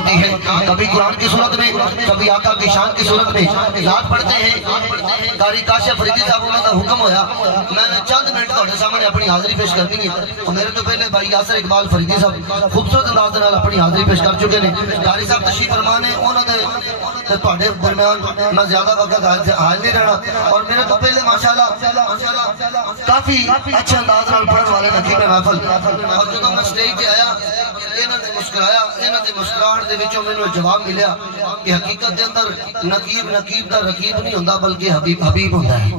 ہوتی ہے، کبھی قرآن کی صورت میں، کبھی آقا کی شان کی صورت میں نعت پڑھتے ہیں۔ قاری کاشف فریدی صاحب انہوں کا حکم ہویا، میں نے چند منٹ تھوڑے سامنے اپنی حاضری پیش کرنی ہے۔ میرے تو پہلے بھائی یاسر اقبال فریدی صاحب خوبصورت انداز نال اپنی حاضری پیش کر چکے ہیں۔ قاری صاحب تشریف فرما نے، انہوں نے تھوڑے درمیان میں زیادہ وقت حاضر نہیں رہنا، اور میرے تو پہلے ماشاءاللہ کافی اچھے انداز نال پڑھن والے نقیب محفل، اور جدوں میں سٹیج تے آیا انہوں نے مسکرایا، انہوں نے مسکراہٹ دے وچوں مینوں جواب ملیا کہ حقیقت دے اندر نقیب دا رقیب نہیں ہوندا بلکہ حبیب ہوندا ہے۔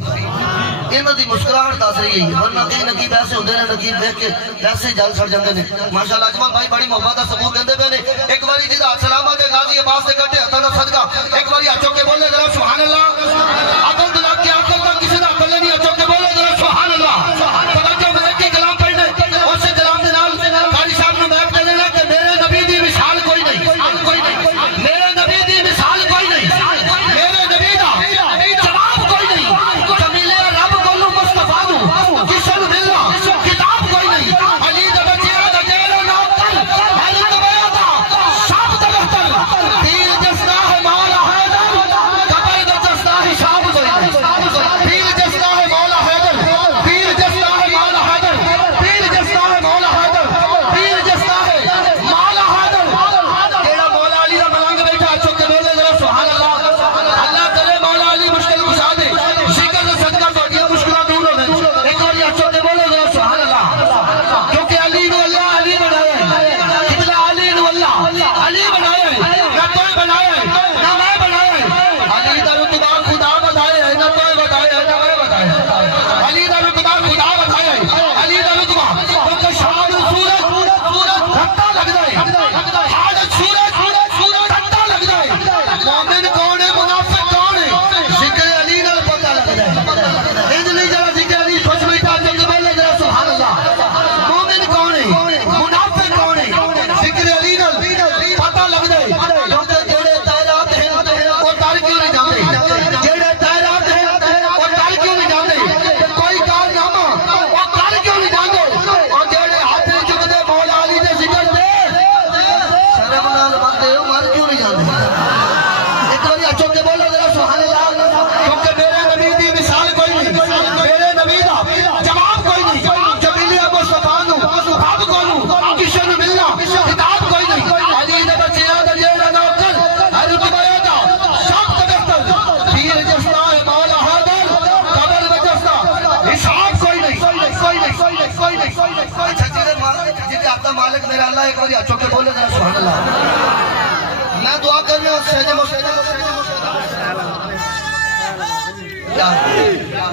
انہوں دی مسکراہٹ دس رہی ہے، ورنہ کئی نقیب ایسے ہوندے نے نقیب دیکھ کے ویسے جل سڑ جاندے نے۔ ماشاءاللہ اجمل بھائی بڑی محبت دا ثبوت دیندے پے نے۔ ایک باری جدا سلامت غازی عباس دے کٹے ہتھاں دا صدقہ ایک باری ہاتھ چوک کے بولے ذرا سبحان اللہ، عقل دلا کے عقل دا کسی دا عقل نہیں، ہاتھ چوک کے بولے ذرا سبحان اللہ۔ توجہ میں ایک کلام پڑھنے اس کلام دے نال قاری صاحب نوں میں کہہ دینا کہ میرے نبی دی مثال کوئی نہیں، میرے نبی دی مثال کوئی نہیں، میرے نبی دا جواب کوئی نہیں، جمیلے رب کولوں مصطفیٰ نوں کسے نوں ملنا کتاب کوئی نہیں۔ علی دا بچیا دا جیڑا نام کل علی دا بیا دا شاب دا بہتر پیر جسنا ہے مولا حیدر قبر دا جسنا ہے شاب کوئی نہیں۔ پیر جسنا ہے مولا حیدر، پیر جسنا ہے مولا حیدر، پیر جسنا ہے مولا حیدر، پیر جسنا ہے مولا حیدر۔ جیڑا مولا علی دا ملنگ بیٹھا چوک کے بولے ذرا سبحان اللہ۔ اللہ کرے مولا علی مشکل کشا دے، ذکر سے صدقہ تہاڈیاں مشکلاں دور ہو گئیں۔ ایک بار چوک کے بولے ذرا سبحان اللہ، کیونکہ علی نو اللہ علی بنایا ہے، قبلہ علی نو اللہ علی بنایا ہے، نہ کوئی بنایا ہے نہ میں بنایا ہے۔ علی دا رتبہ خدا بتایا ہے، نہ کوئی بتایا ہے نہ میں بتایا ہے۔ علی دا رتبہ خدا بتایا ہے، علی دا رتبہ کیونکہ شان سورج رتا لگدا ہے، حالت سورج رتا لگدا ہے۔ مومن کون ہے منافق کون ہے ذکر علی نال پتہ لگدا ہے۔ ان نہیں جڑا ذکر علی خوش بیٹھا چل کے بولے ذرا سبحان اللہ۔ مومن کون ہے منافق کون ہے ذکر علی نال پتہ لگدا ہے۔ کیونکہ جڑے تیرات ہیں وہ تر کیوں نہیں جاندے، جڑے تیرات ہیں وہ تر کیوں نہیں جاندے، کوئی کارنامہ وہ کر کیوں نہیں جاندے، اور جڑے ہاتھ نہیں چکدے مولا علی دے ذکر تے شرم نال بندے مر کیوں نہیں جاندے۔ ایک بار چوک کے بولو ذرا سبحان اللہ، کیونکہ میرے نبی دی مثال کوئی نہیں، میرے نبی دا جواب کوئی نہیں، جمیلے مصطفیٰ نوں رب کولوں کسے نوں ملنا کتاب کوئی نہیں۔ علی دے بچیاں دا جیڑا نوکر ہر رتبہ دا سب تو بہتر پیر جسنا ہے مولا حیدر قبر میں جسنا حساب کوئی نہیں، کوئی نہیں، کوئی نہیں۔ اچھا جی آپ کا مالک میرا اللہ، ایک بار چوک کے بولے ذرا سبحان اللہ۔ میں دعا کرنے اور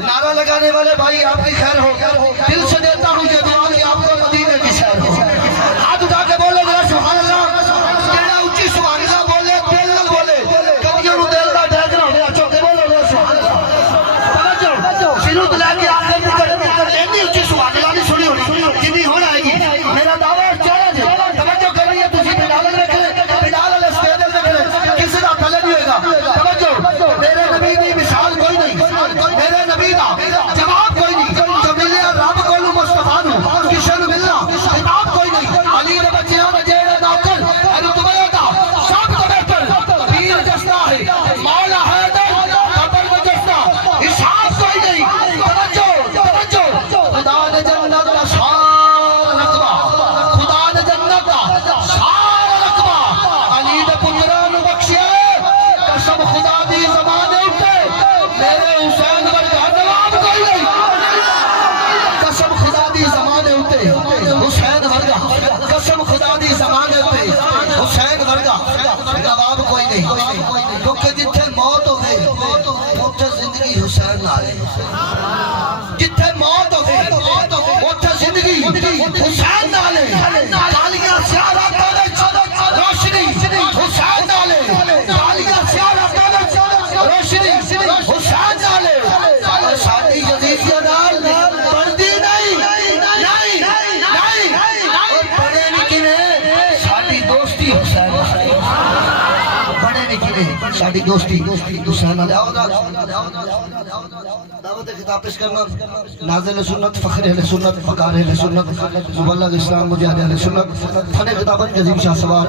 نعرہ لگانے والے بھائی آپ کی خیر ہو، دل سے دیتا ہوں یہ دعا کہ آپ کو مدینے کی سیر ہو۔ ہاتھ اٹھا کے بولے ذرا سبحان اللہ، جیڑا اونچی سبحان اللہ بولے دل نال بولے کبھی نوں دل دا ڈر نہ ہوے، چوک کے بولے ذرا سبحان اللہ۔ توجہ شروع تو لے کے آخر تک اینی اونچی سبحان اللہ نہیں سنی ہونی جتنی ہون آئے گی۔ میرا دعویٰ اور چیلنج ہے، توجہ کرنی ہے، تسی بلال رکھ لے، بلال والے اسٹیج تے کھڑے کسی دا تھلے نہیں ہوئے گا۔ توجہ میرے نبی دی مثال کوئی نہیں، میرے نبی دا جواب کوئی نہیں، جمیلے رب کولوں مصطفیٰ نوں کسے نوں ملنا کتاب کوئی نہیں۔ علی دے بچیاں دا جیڑا نوکر رتبہ دا سب تو بہتر پیر جسنا ہے مولا حیدر قبر میں جسنا حساب کوئی نہیں۔ توجہ خدا نے جنت دا سارا رقبہ، خدا نے جنت دا سارا رقبہ علی دے پتراں نوں بخشیا، قسم خدا دی زبان اتے میرے حسین ورگا جواب کوئی نہیں، قسم خدا دی زبان اتے حسین ورگا، قسم خدا دی زبان اتے حسین ورگا جواب کوئی نہیں۔ کیونکہ جتھے موت ہوئے اوتھے زندگی حسین نال ہے، جتھے موت ہوئے اوتھے زندگی حسین نال ہے۔ کالیاں سیاہ راتاں وچ روشنی حسین نال ہے، کالیاں سیاہ راتاں وچ روشنی حسین نال ہے۔ ساڈی یزیدیاں نال بندی نہیں، اور بڑے نہیں کیویں ساڈی دوستی حسین نال ہے، بڑے نہیں کیویں ساڈی دوستی حسین نال ہے۔ دعوت خطاب پیش کرنا ناظر سنت، فخر اہل سنت، فقار اہل سنت، مبلغ اسلام، مجاہد اہل سنت، فن خطابت عظیم شاہ سوار